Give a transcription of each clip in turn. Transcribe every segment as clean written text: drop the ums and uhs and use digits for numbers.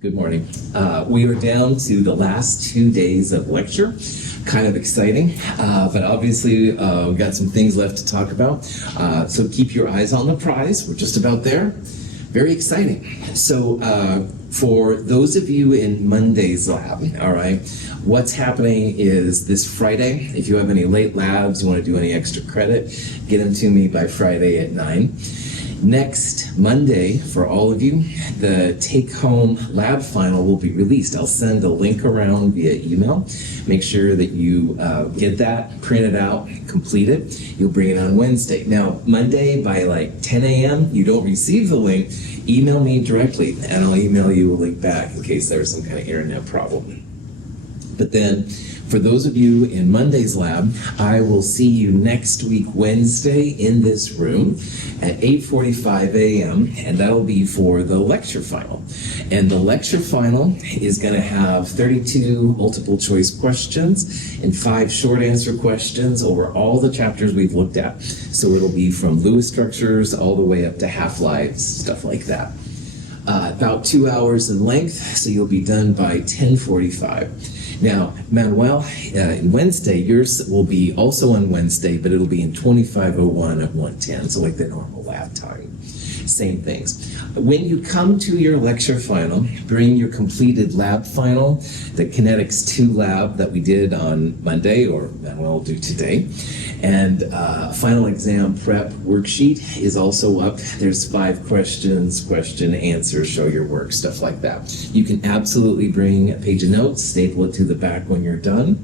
Good morning. We are down to the last 2 days of lecture. Kind of exciting, but obviously we've got some things left to talk about. So keep your eyes on the prize. We're just about there. Very exciting. So for those of you in Monday's lab, all right, what's happening is this Friday, if you have any late labs, you want to do any extra credit, get them to me by Friday at 9. Next Monday, for all of you, the take-home lab final will be released. I'll send a link around via email. Make sure that you get that, print it out, complete it. You'll bring it on Wednesday. Now, Monday by like 10 a.m., you don't receive the link, email me directly, and I'll email you a link back in case there's some kind of internet problem. But then, for those of you in Monday's lab, I will see you next week, Wednesday, in this room at 8:45 a.m., and that'll be for the lecture final. And the lecture final is going to have 32 multiple choice questions and 5 short answer questions over all the chapters we've looked at. So it'll be from Lewis structures all the way up to half-lives, stuff like that. About 2 hours in length, so you'll be done by 10:45. Now, Manuel, Wednesday, yours will be also on Wednesday, but it'll be in 25:01 at 1:10, so like the normal lab time. Same things. When you come to your lecture final, bring your completed lab final, the Kinetics 2 lab that we did on Monday, or Manuel will do today. And final exam prep worksheet is also up. There's 5 questions, question, answer, show your work, stuff like that. You can absolutely bring a page of notes, staple it to the back when you're done.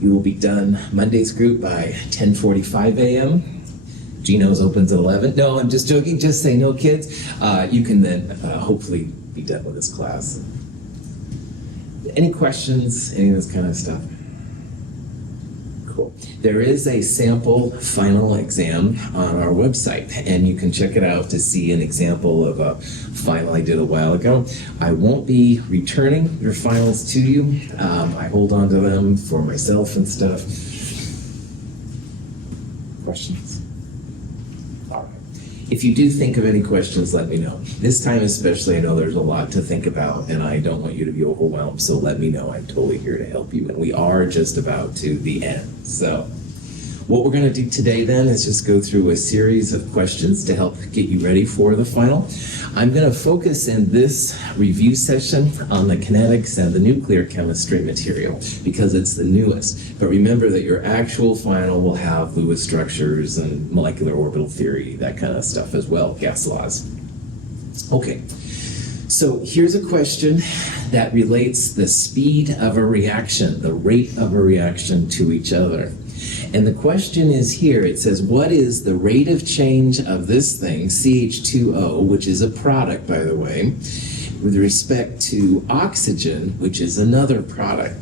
You will be done Monday's group by 10:45 a.m. Gino's opens at 11. No, I'm just joking. Just say no, kids. You can then hopefully be done with this class. Any questions? Any of this kind of stuff? Cool. There is a sample final exam on our website, and you can check it out to see an example of a final I did a while ago. I won't be returning your finals to you. I hold on to them for myself and stuff. Questions? If you do think of any questions, let me know. This time especially, I know there's a lot to think about, and I don't want you to be overwhelmed, so let me know. I'm totally here to help you, and we are just about to the end. So what we're going to do today then is just go through a series of questions to help get you ready for the final. I'm going to focus in this review session on the kinetics and the nuclear chemistry material because it's the newest. But remember that your actual final will have Lewis structures and molecular orbital theory, that kind of stuff as well, gas laws. Okay, so here's a question that relates the speed of a reaction, the rate of a reaction to each other. And the question is here, it says, what is the rate of change of this thing, CH2O, which is a product, by the way, with respect to oxygen, which is another product?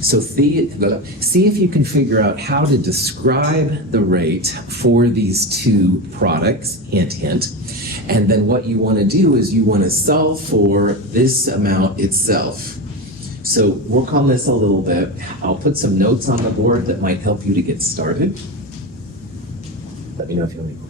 So see if you can figure out how to describe the rate for these two products, hint, hint. And then what you want to do is you want to solve for this amount itself. So work on this a little bit. I'll put some notes on the board that might help you to get started. Let me know if you have any questions.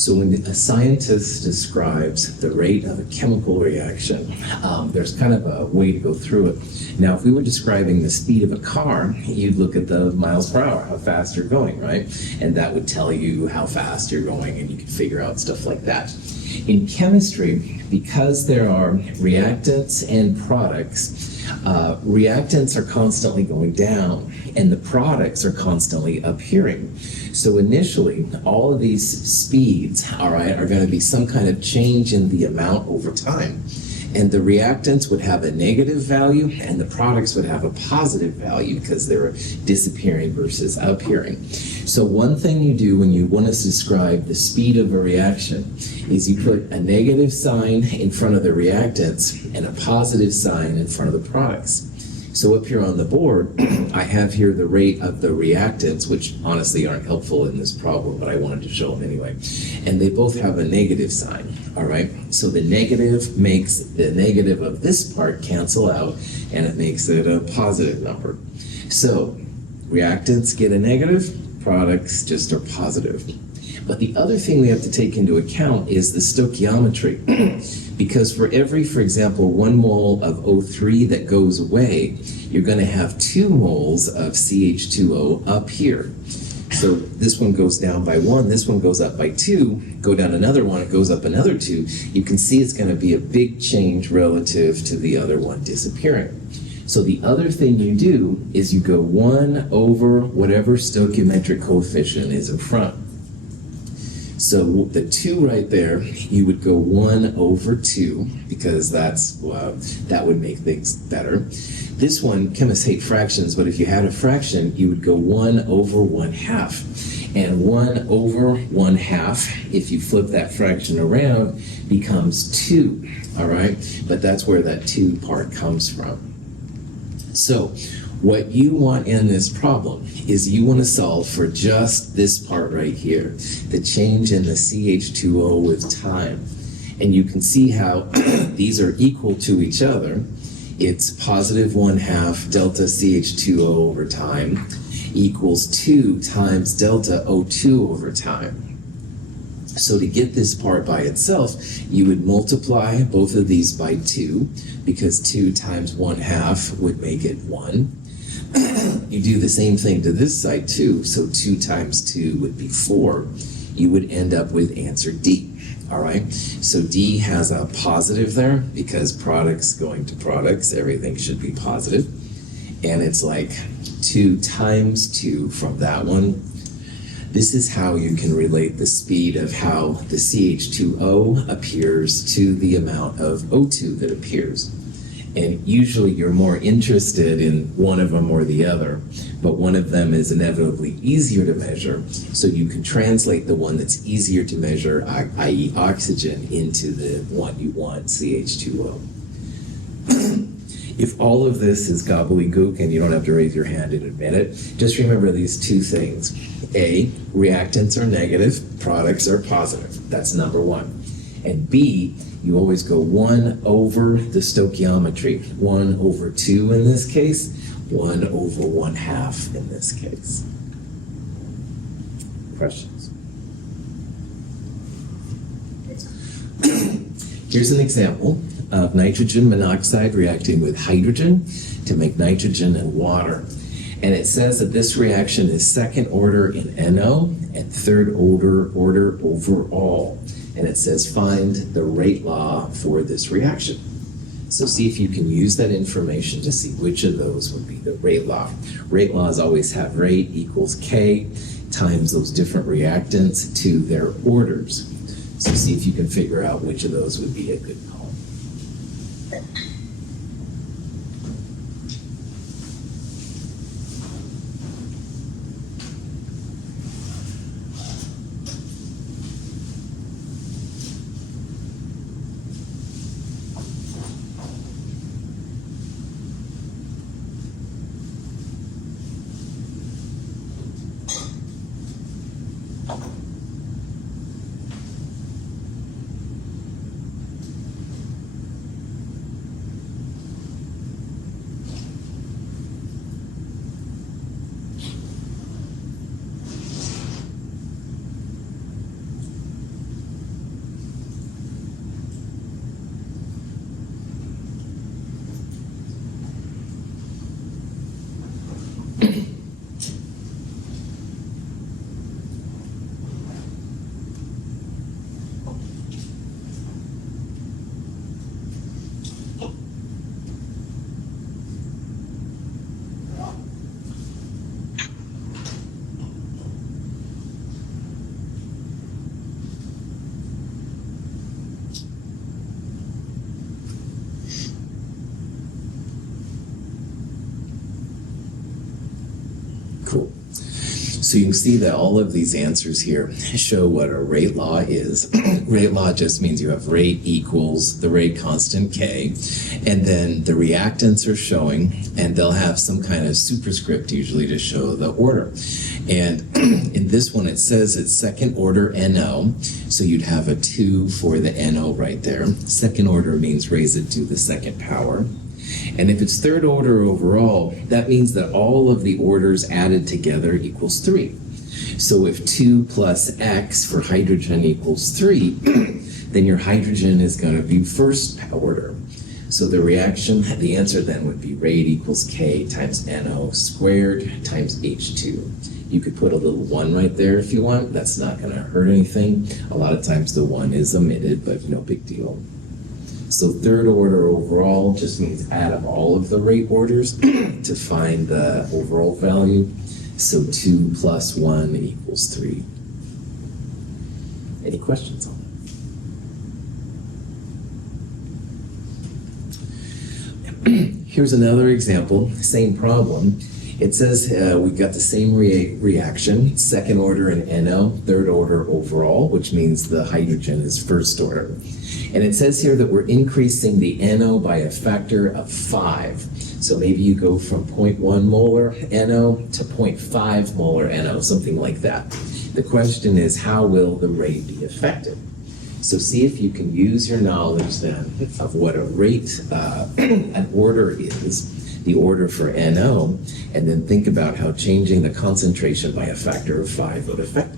So when a scientist describes the rate of a chemical reaction, there's kind of a way to go through it. Now, if we were describing the speed of a car, you'd look at the miles per hour, how fast you're going, right? And that would tell you how fast you're going, and you can figure out stuff like that. In chemistry, because there are reactants and products, reactants are constantly going down and the products are constantly appearing. So initially, all of these speeds, all right, are going to be some kind of change in the amount over time. And the reactants would have a negative value and the products would have a positive value because they're disappearing versus appearing. So one thing you do when you want to describe the speed of a reaction is you put a negative sign in front of the reactants and a positive sign in front of the products. So up here on the board, I have here the rate of the reactants, which honestly aren't helpful in this problem, but I wanted to show them anyway. And they both have a negative sign, all right? So the negative makes the negative of this part cancel out, and it makes it a positive number. So reactants get a negative, products just are positive. But the other thing we have to take into account is the stoichiometry. Because for every, for example, 1 mole of O3 that goes away, you're going to have 2 moles of CH2O up here. So this one goes down by 1, this one goes up by 2, go down another one, it goes up another 2. You can see it's going to be a big change relative to the other one disappearing. So the other thing you do is you go 1 over whatever stoichiometric coefficient is in front. So the 2 right there, you would go 1 over 2 because that would make things better. This one, chemists hate fractions, but if you had a fraction, you would go 1 over 1/2. And 1 over 1/2, if you flip that fraction around, becomes 2, all right? But that's where that 2 part comes from. So what you want in this problem is you want to solve for just this part right here, the change in the CH2O with time. And you can see how these are equal to each other. It's positive 1/2 delta CH2O over time equals 2 times delta O2 over time. So to get this part by itself, you would multiply both of these by 2 because 2 times 1/2 would make it 1. You do the same thing to this side too, so 2 times 2 would be 4. You would end up with answer D, all right? So D has a positive there because products going to products, everything should be positive. And it's like 2 times 2 from that one. This is how you can relate the speed of how the CH2O appears to the amount of O2 that appears. And usually you're more interested in one of them or the other, but one of them is inevitably easier to measure, so you can translate the one that's easier to measure, i.e. oxygen, into the one you want, CH2O. If all of this is gobbledygook and you don't have to raise your hand and admit it, just remember these 2 things. A, reactants are negative, products are positive. That's number 1. And B, you always go 1 over the stoichiometry. 1 over 2 in this case, 1 over 1/2 in this case. Questions? Here's an example. of nitrogen monoxide reacting with hydrogen to make nitrogen and water. And it says that this reaction is second order in NO and third order overall. And it says find the rate law for this reaction. So see if you can use that information to see which of those would be the rate law. Rate laws always have rate equals K times those different reactants to their orders. So see if you can figure out which of those would be a good call. Cool. So you can see that all of these answers here show what a rate law is. Rate law just means you have rate equals the rate constant K, and then the reactants are showing, and they'll have some kind of superscript usually to show the order. And in this one, it says it's second order NO, so you'd have a 2 for the NO right there. Second order means raise it to the second power. And if it's third order overall, that means that all of the orders added together equals 3. So if 2 plus X for hydrogen equals 3, then your hydrogen is going to be first order. So the reaction, the answer then would be rate equals K times NO squared times H2. You could put a little 1 right there if you want. That's not going to hurt anything. A lot of times the 1 is omitted, but no big deal. So third order overall just means add up all of the rate orders to find the overall value. So 2 plus 1 equals 3. Any questions on that? Here's another example, same problem. It says we've got the same reaction, second order in NO, third order overall, which means the hydrogen is first order. And it says here that we're increasing the NO by a factor of 5. So maybe you go from 0.1 molar NO to 0.5 molar NO, something like that. The question is, how will the rate be affected? So see if you can use your knowledge then of what a rate, an order is, the order for NO, and then think about how changing the concentration by a factor of 5 would affect it.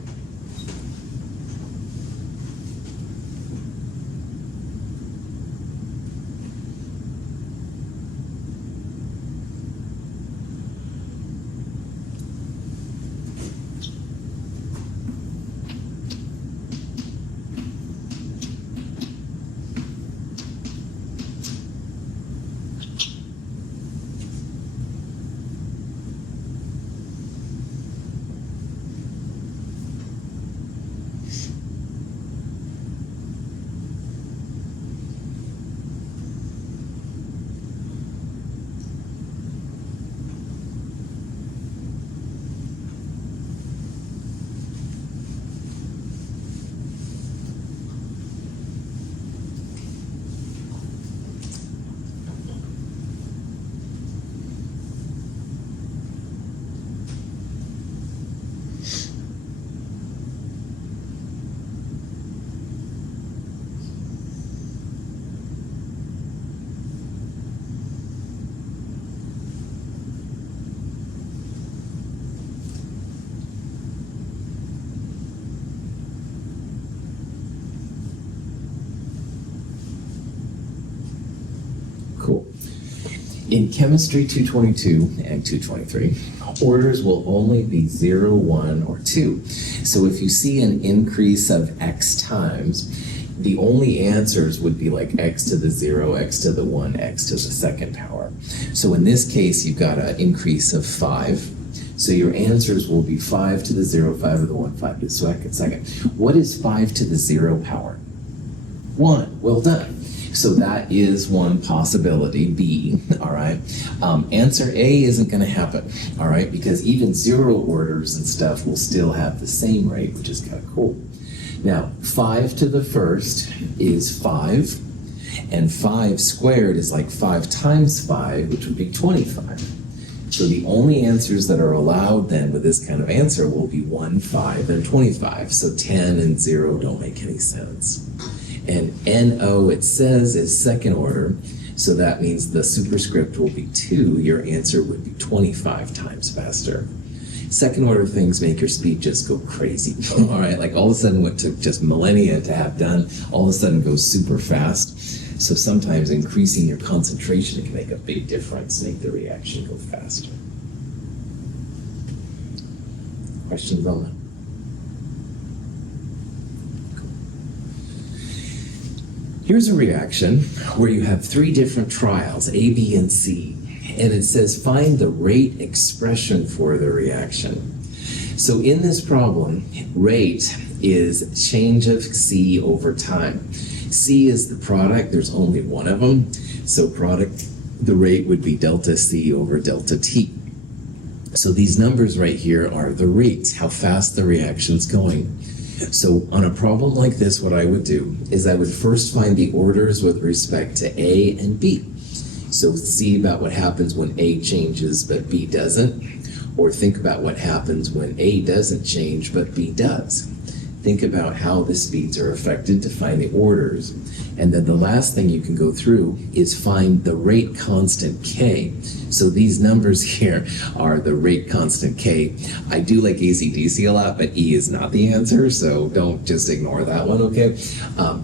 In chemistry 222 and 223, orders will only be 0, 1, or 2. So if you see an increase of x times, the only answers would be like x to the 0, x to the 1, x to the second power. So in this case, you've got an increase of 5. So your answers will be 5 to the 0, 5 to the 1, 5 to the second. What is 5 to the 0 power? 1. Well done. So that is one possibility, B, all right? Answer A isn't going to happen, all right? Because even 0 orders and stuff will still have the same rate, which is kind of cool. Now, 5 to the first is 5, and 5 squared is like 5 times 5, which would be 25. So the only answers that are allowed then with this kind of answer will be 1, 5, and 25. So 10 and 0 don't make any sense. And NO, it says, is second order, so that means the superscript will be 2. Your answer would be 25 times faster. Second order things make your speed just go crazy, all right? Like all of a sudden what took just millennia to have done, all of a sudden goes super fast. So sometimes increasing your concentration can make a big difference, make the reaction go faster. Questions on that? Here's a reaction where you have 3 different trials, A, B, and C, and it says find the rate expression for the reaction. So in this problem, rate is change of C over time. C is the product, there's only one of them, so product, the rate would be delta C over delta T. So these numbers right here are the rates, how fast the reaction's going. So on a problem like this, what I would do is I would first find the orders with respect to A and B. So see about what happens when A changes but B doesn't, or think about what happens when A doesn't change but B does. Think about how the speeds are affected to find the orders. And then the last thing you can go through is find the rate constant K. So these numbers here are the rate constant K. I do like AC/DC a lot, but E is not the answer, so don't just ignore that one, okay?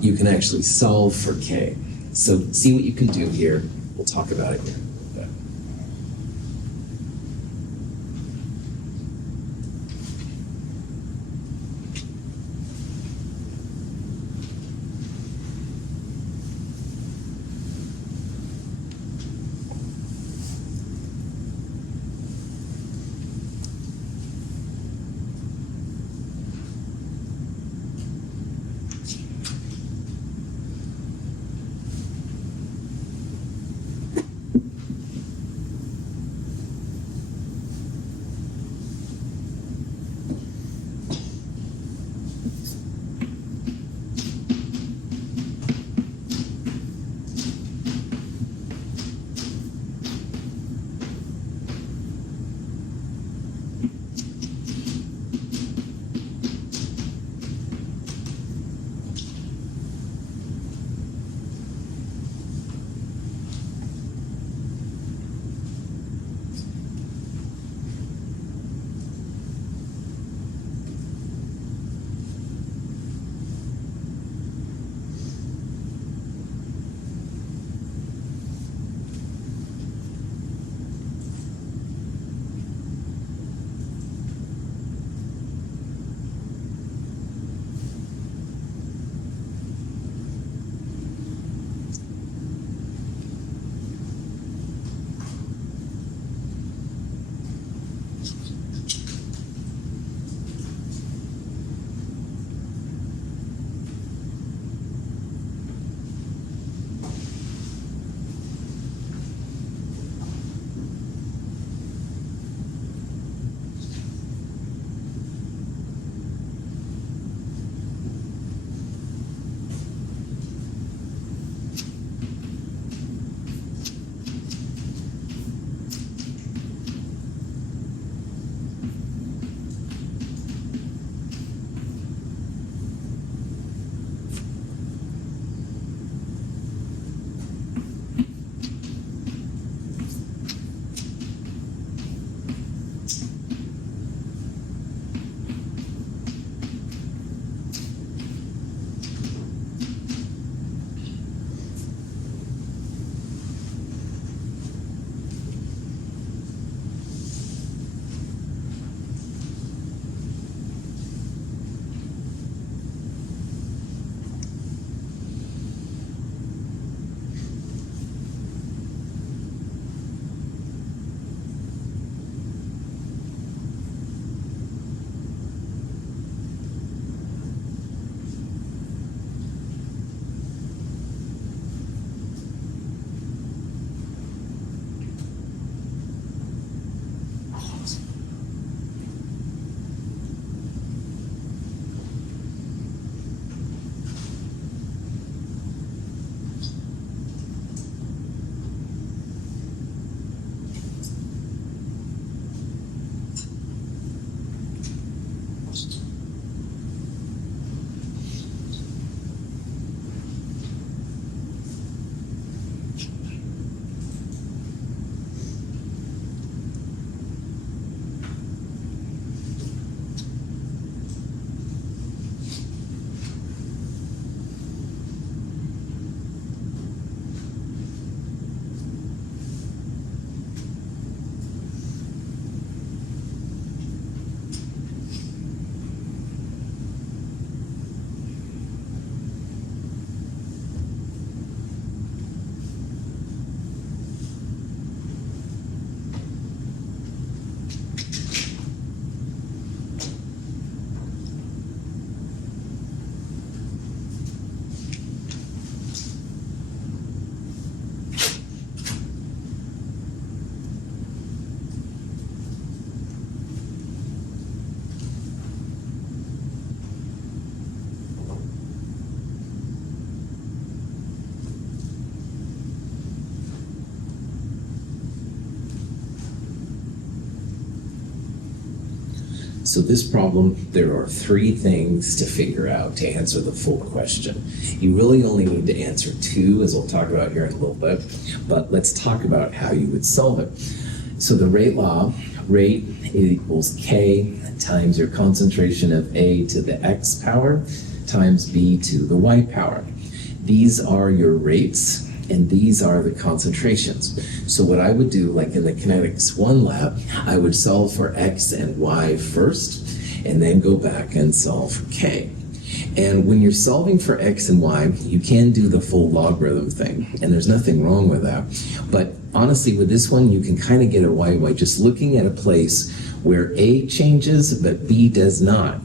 You can actually solve for K. So see what you can do here. We'll talk about it here. So this problem, there are three things to figure out to answer the full question. You really only need to answer two, as we'll talk about here in a little bit, but let's talk about how you would solve it. So the rate law, rate equals K times your concentration of A to the X power times B to the Y power. These are your rates, and these are the concentrations. So what I would do, like in the Kinetics 1 lab, I would solve for X and Y first, and then go back and solve for K. And when you're solving for X and Y, you can do the full logarithm thing, and there's nothing wrong with that. But honestly, with this one, you can kind of get it away by just looking at a place where A changes, but B does not.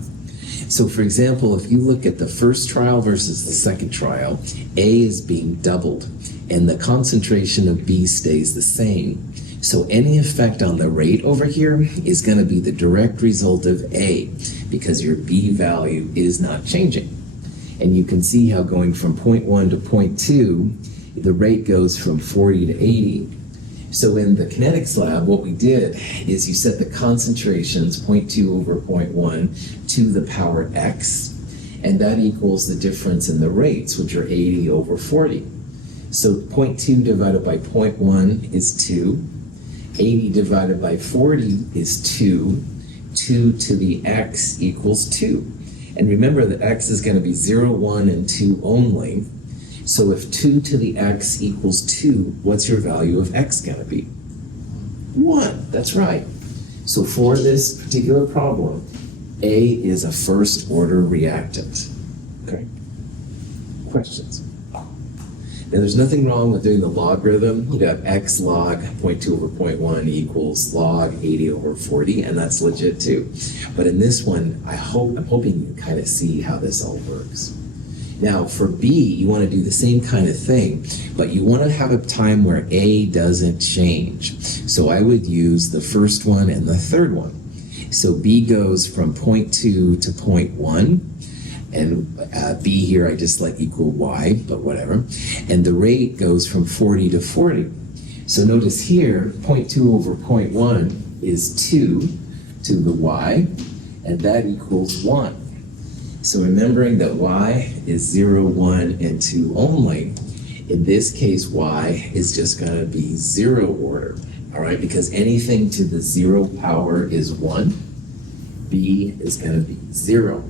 So for example, if you look at the first trial versus the second trial, A is being doubled, and the concentration of B stays the same. So any effect on the rate over here is going to be the direct result of A, because your B value is not changing. And you can see how going from 0.1 to 0.2, the rate goes from 40 to 80. So in the kinetics lab, what we did is you set the concentrations 0.2 over 0.1 to the power x, and that equals the difference in the rates, which are 80 over 40. So 0.2 divided by 0.1 is 2. 80 divided by 40 is 2. 2 to the x equals 2. And remember that x is going to be 0, 1, and 2 only. So if 2 to the x equals 2, what's your value of x going to be? 1. That's right. So for this particular problem, A is a first order reactant. Okay. Questions? Now there's nothing wrong with doing the logarithm. You have x log 0.2 over 0.1 equals log 80 over 40, and that's legit too. But in this one, I'm hoping you kind of see how this all works. Now for B, you want to do the same kind of thing, but you want to have a time where A doesn't change. So I would use the first one and the third one. So B goes from 0.2 to 0.1, and B here I just let equal Y, but whatever. And the rate goes from 40 to 40. So notice here, 0.2 over 0.1 is 2 to the Y, and that equals 1. So remembering that Y is 0, 1, and 2 only, in this case Y is just going to be 0 order, all right? Because anything to the 0 power is 1, B is going to be 0.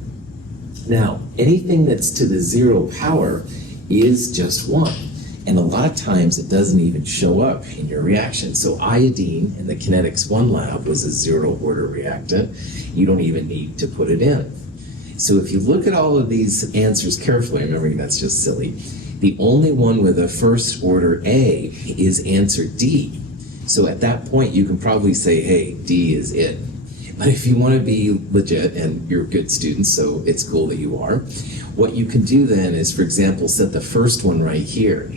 Now, anything that's to the 0 power is just 1. And a lot of times it doesn't even show up in your reaction. So iodine in the Kinetics 1 lab was a 0 order reactant. You don't even need to put it in. So if you look at all of these answers carefully, remembering that's just silly, the only one with a first order A is answer D. So at that point, you can probably say, hey, D is it. But if you want to be legit, and you're good students, so it's cool that you are, what you can do then is, for example, set the first one right here.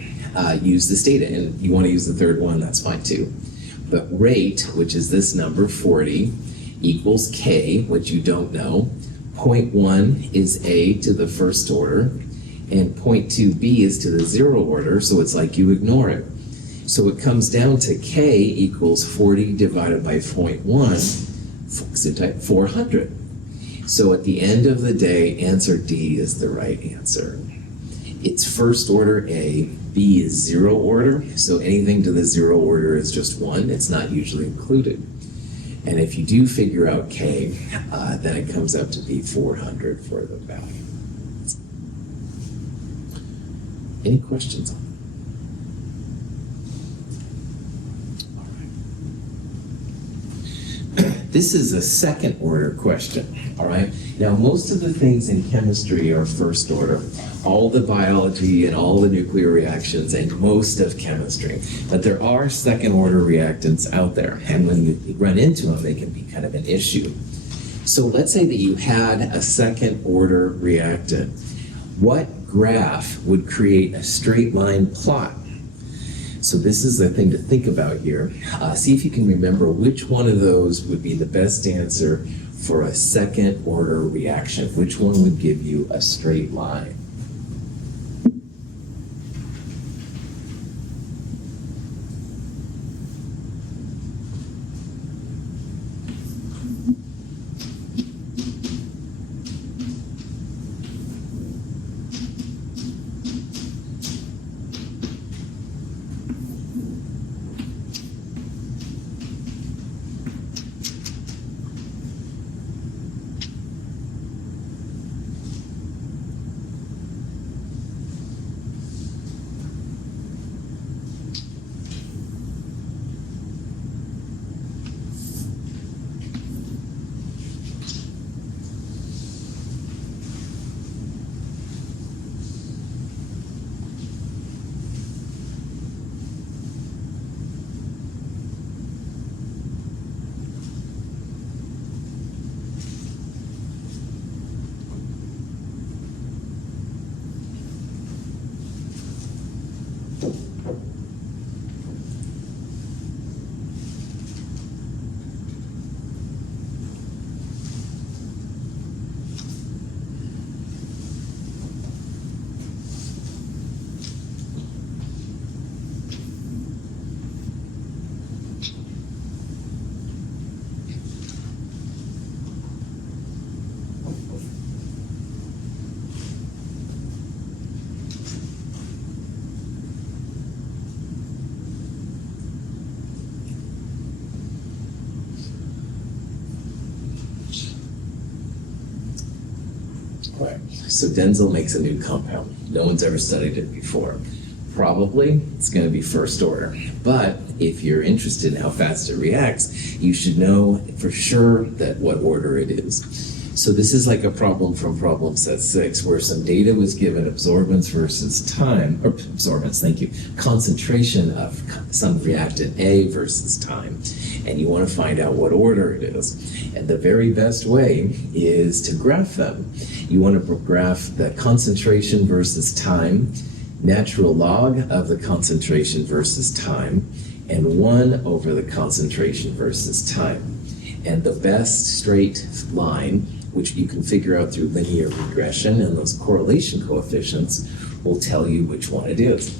Use this data, and you want to use the third one, that's fine too. But rate, which is this number, 40, equals K, which you don't know. 0.1 is A to the first order, and 0.2B is to the 0 order, so it's like you ignore it. So it comes down to K equals 40 divided by 0.1, 400. So at the end of the day, answer D is the right answer. It's first order A, B is 0 order, so anything to the 0 order is just 1, it's not usually included. And if you do figure out K, then it comes up to be 400 for the value. Any questions on that? All right. This is a second order question, all right? Now, most of the things in chemistry are first order. All the biology and all the nuclear reactions and most of chemistry. But there are second order reactants out there, and when you run into them, they can be kind of an issue. So let's say that you had a second order reactant. What graph would create a straight line plot? So this is the thing to think about here. See if you can remember which one of those would be the best answer for a second order reaction. Which one would give you a straight line? Right. So Denzel makes a new compound. No one's ever studied it before. Probably it's going to be first order. But if you're interested in how fast it reacts, you should know for sure that what order it is. So this is like a problem from problem set 6, where some data was given absorbance versus time, or absorbance, thank you, concentration of some reactant A versus time. And you want to find out what order it is. And the very best way is to graph them. You want to graph the concentration versus time, natural log of the concentration versus time, and 1 over the concentration versus time. And the best straight line, which you can figure out through linear regression and those correlation coefficients, will tell you which one it is.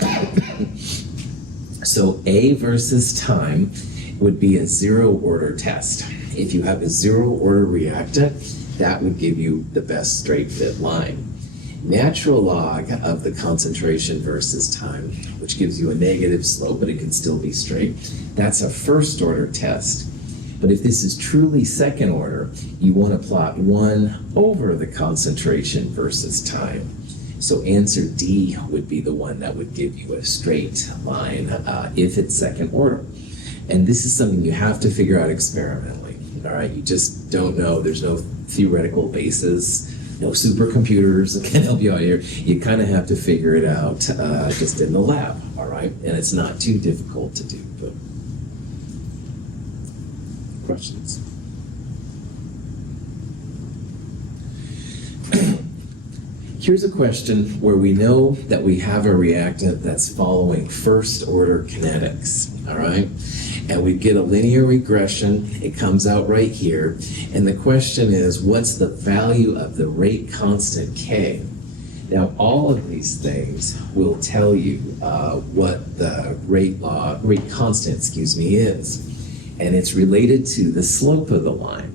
So A versus time would be a 0 order test. If you have a 0 order reactant, that would give you the best straight fit line. Natural log of the concentration versus time, which gives you a negative slope, but it can still be straight. That's a first order test. But if this is truly second order, you want to plot 1 over the concentration versus time. So answer D would be the one that would give you a straight line if it's second order. And this is something you have to figure out experimentally. All right, you just don't know. There's no theoretical basis, no supercomputers that can help you out here. You kind of have to figure it out just in the lab. All right, and it's not too difficult to do. But questions? Here's a question where we know that we have a reactant that's following first order kinetics, all right? And we get a linear regression, it comes out right here, and the question is, what's the value of the rate constant K? Now, all of these things will tell you what the rate constant, is. And it's related to the slope of the line.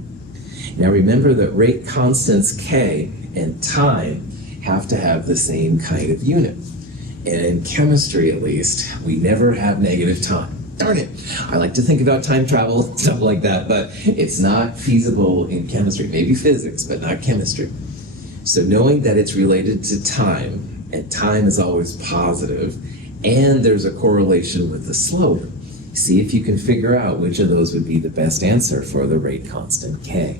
Now remember that rate constants K and time have to have the same kind of unit. And in chemistry, at least, we never have negative time. Darn it. I like to think about time travel, stuff like that, but it's not feasible in chemistry. Maybe physics, but not chemistry. So knowing that it's related to time, and time is always positive, and there's a correlation with the slope, see if you can figure out which of those would be the best answer for the rate constant K.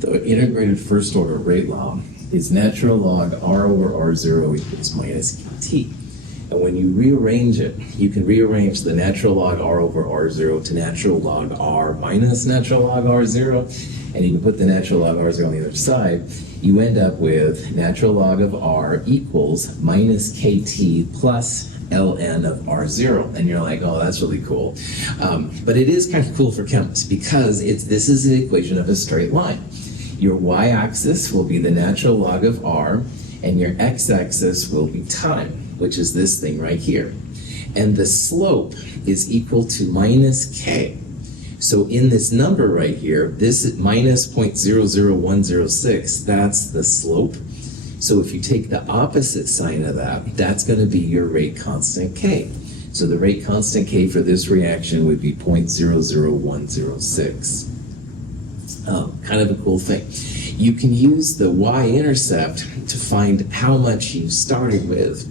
The integrated first order rate law is natural log r over r0 equals minus kt. And when you rearrange it, you can rearrange the natural log r over r0 to natural log r minus natural log r0, and you can put the natural log r0 on the other side. You end up with natural log of r equals minus kt plus ln of r0, and you're like, oh, that's really cool. But it is kind of cool for chemists because this is the equation of a straight line. Your y-axis will be the natural log of r, and your x-axis will be time, which is this thing right here. And the slope is equal to minus k. So in this number right here, this minus 0.00106, that's the slope. So if you take the opposite sign of that, that's going to be your rate constant k. So the rate constant k for this reaction would be 0.00106. Kind of a cool thing. You can use the y-intercept to find how much you started with.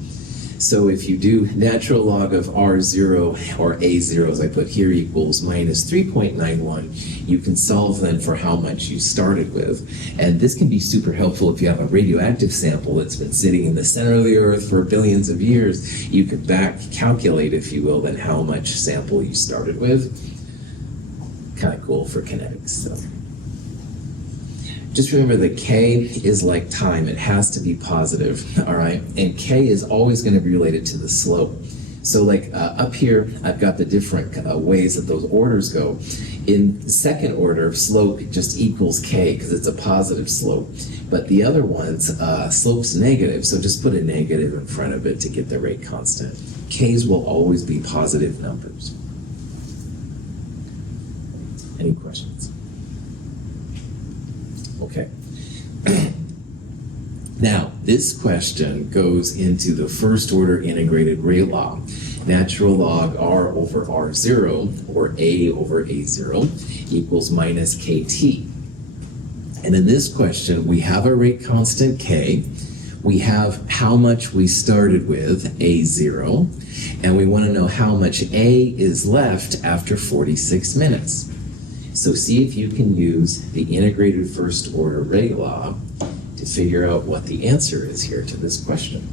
So if you do natural log of r0, or a0 as I put here, equals minus 3.91, you can solve then for how much you started with. And this can be super helpful if you have a radioactive sample that's been sitting in the center of the Earth for billions of years. You could back calculate, if you will, then how much sample you started with. Kind of cool for kinetics. So. Just remember that k is like time. It has to be positive, all right? And k is always going to be related to the slope. So like up here, I've got the different ways that those orders go. In the second order, slope just equals k because it's a positive slope. But the other ones, slope's negative, so just put a negative in front of it to get the rate constant. K's will always be positive numbers. Any questions? Okay. Now, this question goes into the first order integrated rate law. Natural log r over r0, or a over a0, equals minus kt. And in this question, we have a rate constant k, we have how much we started with, a0, and we want to know how much a is left after 46 minutes. So see if you can use the integrated first order rate law to figure out what the answer is here to this question.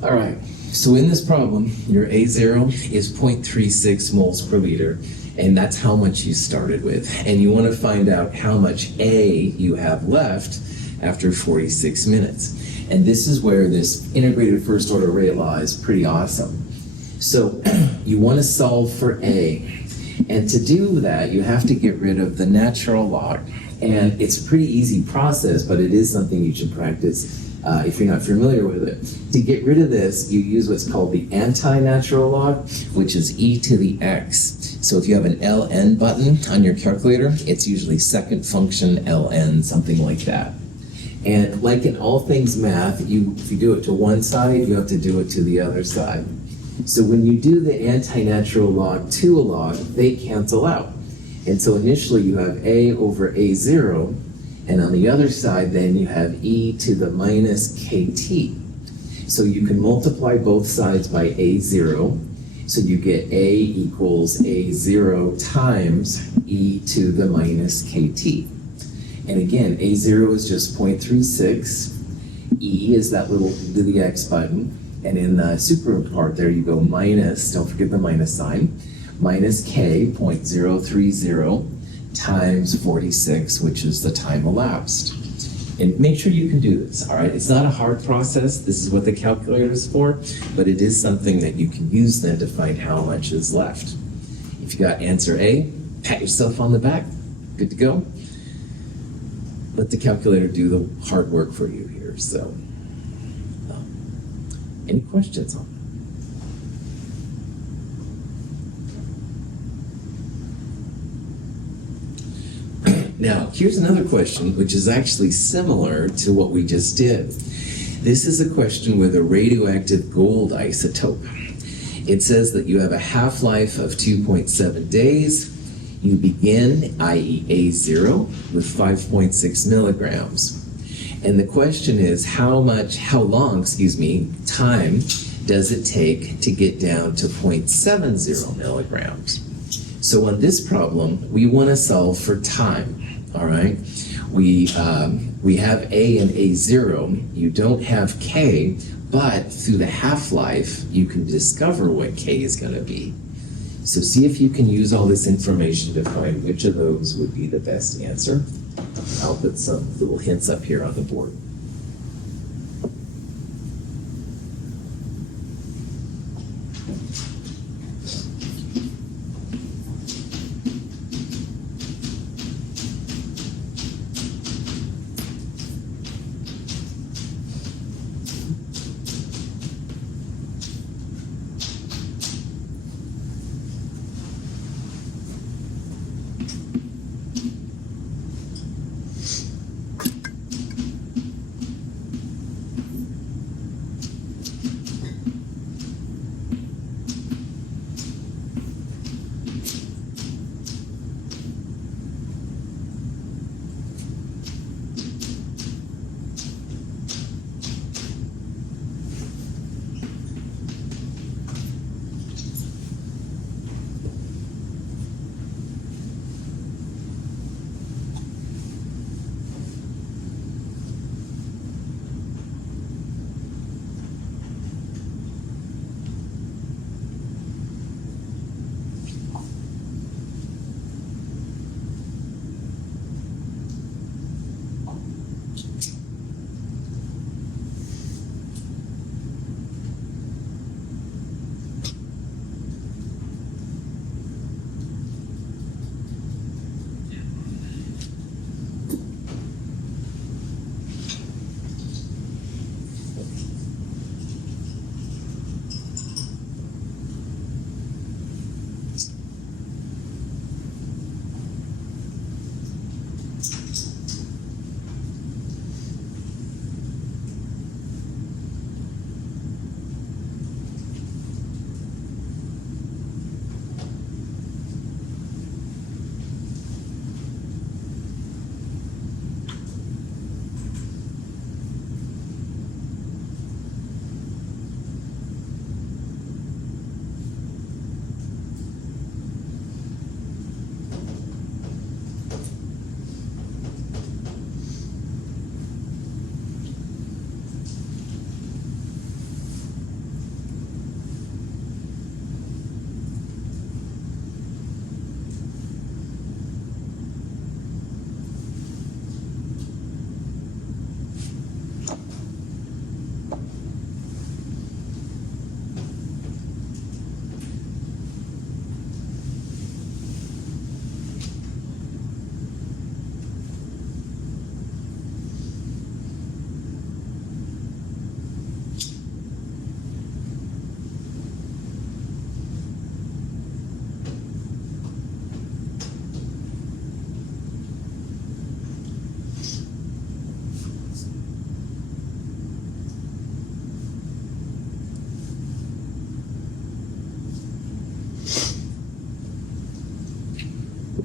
All right, so in this problem, your A0 is 0.36 moles per liter, and that's how much you started with. And you want to find out how much A you have left after 46 minutes. And this is where this integrated first order rate law is pretty awesome. So you want to solve for A. And to do that, you have to get rid of the natural log. And it's a pretty easy process, but it is something you should practice if you're not familiar with it. To get rid of this, you use what's called the anti-natural log, which is e to the x. So if you have an ln button on your calculator, it's usually second function ln, something like that. And like in all things math, if you do it to one side, you have to do it to the other side. So when you do the anti-natural log to a log, they cancel out. And so initially you have a over a0, and on the other side then you have e to the minus kt. So you can multiply both sides by a0, so you get a equals a0 times e to the minus kt. And again, a0 is just 0.36, e is that little to the x button, and in the super part there you go minus, don't forget the minus sign, minus k, 0.030, times 46, which is the time elapsed. And make sure you can do this, all right? It's not a hard process. This is what the calculator is for, but it is something that you can use then to find how much is left. If you got answer A, pat yourself on the back. Good to go. Let the calculator do the hard work for you here. So, any questions on that? Now, here's another question, which is actually similar to what we just did. This is a question with a radioactive gold isotope. It says that you have a half-life of 2.7 days. You begin, i.e. A0, with 5.6 milligrams. And the question is, how long, time does it take to get down to 0.70 milligrams? So on this problem, we want to solve for time. All right, we have A and A0. You don't have K, but through the half-life, you can discover what K is going to be. So see if you can use all this information to find which of those would be the best answer. I'll put some little hints up here on the board.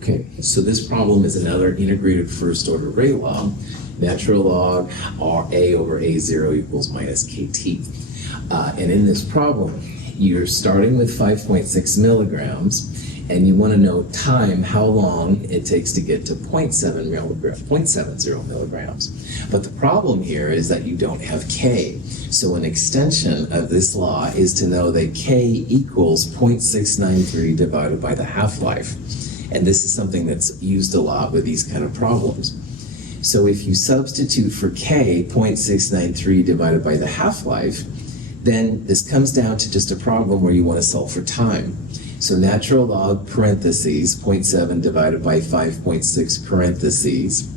Okay, so this problem is another integrated first order rate law. Natural log A over A0 equals minus KT. And in this problem, you're starting with 5.6 milligrams, and you want to know time, how long it takes to get to 0.70 milligrams. But the problem here is that you don't have K. So an extension of this law is to know that K equals 0.693 divided by the half-life. And this is something that's used a lot with these kind of problems. So if you substitute for K 0.693 divided by the half-life, then this comes down to just a problem where you want to solve for time. So natural log parentheses 0.7 divided by 5.6 parentheses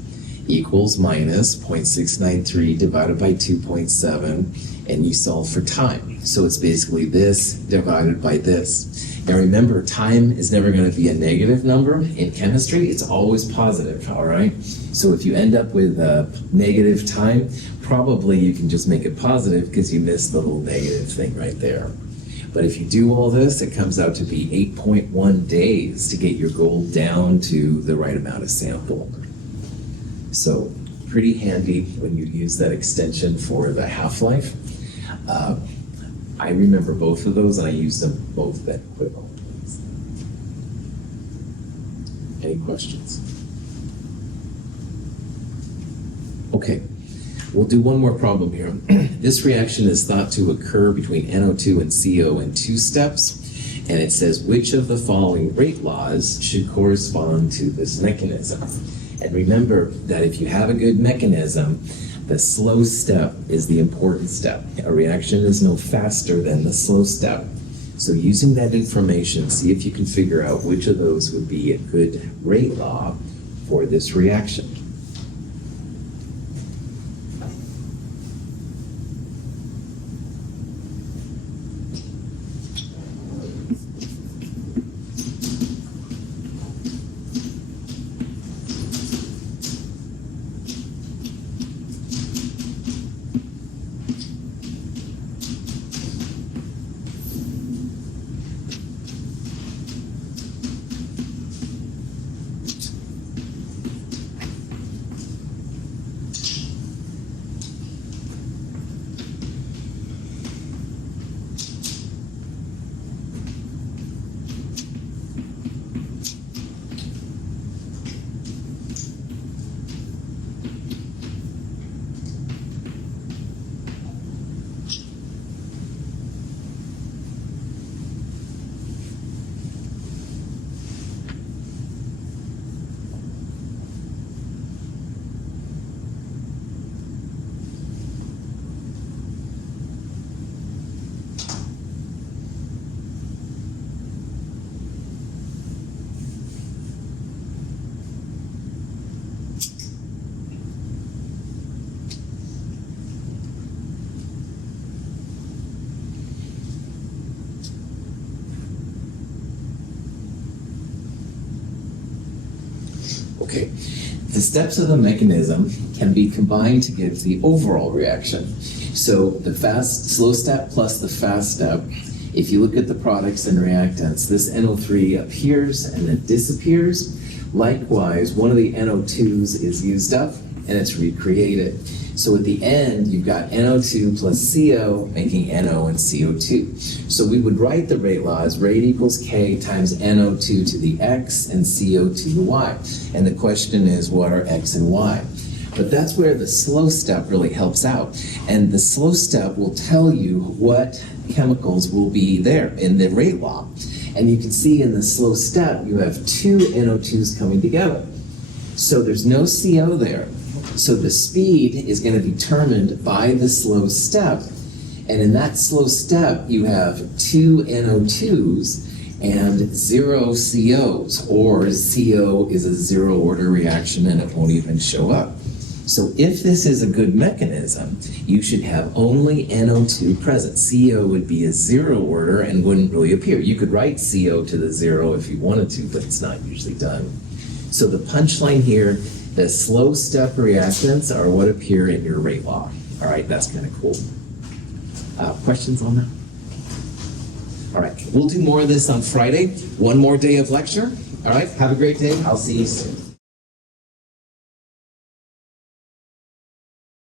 equals minus 0.693 divided by 2.7, and you solve for time. So it's basically this divided by this. Now remember, time is never going to be a negative number in chemistry. It's always positive, all right? So if you end up with a negative time, probably you can just make it positive because you missed the little negative thing right there. But if you do all this, it comes out to be 8.1 days to get your gold down to the right amount of sample. So pretty handy when you use that extension for the half-life. I remember both of those, and I used them both that quickly. Any questions? Okay, we'll do one more problem here. This reaction is thought to occur between NO2 and CO in 2 steps, and it says which of the following rate laws should correspond to this mechanism. And remember that if you have a good mechanism, the slow step is the important step. A reaction is no faster than the slow step. So using that information, see if you can figure out which of those would be a good rate law for this reaction. Okay, the steps of the mechanism can be combined to give the overall reaction. So the slow step plus the fast step, if you look at the products and reactants, this NO3 appears and then disappears. Likewise, one of the NO2s is used up and it's recreated. So at the end, you've got NO2 plus CO making NO and CO2. So we would write the rate law as rate equals K times NO2 to the X and CO to the Y. And the question is, what are X and Y? But that's where the slow step really helps out. And the slow step will tell you what chemicals will be there in the rate law. And you can see in the slow step, you have 2 NO2s coming together. So there's no CO there. So the speed is going to be determined by the slow step. And in that slow step, you have 2 NO2s and 0 COs, or CO is a zero order reaction and it won't even show up. So if this is a good mechanism, you should have only NO2 present. CO would be a zero order and wouldn't really appear. You could write CO to the 0 if you wanted to, but it's not usually done. So the punchline here, the slow step reactants are what appear in your rate law. All right, that's kind of cool. Questions on that? All right. We'll do more of this on Friday. One more day of lecture. All right, have a great day. I'll see you soon.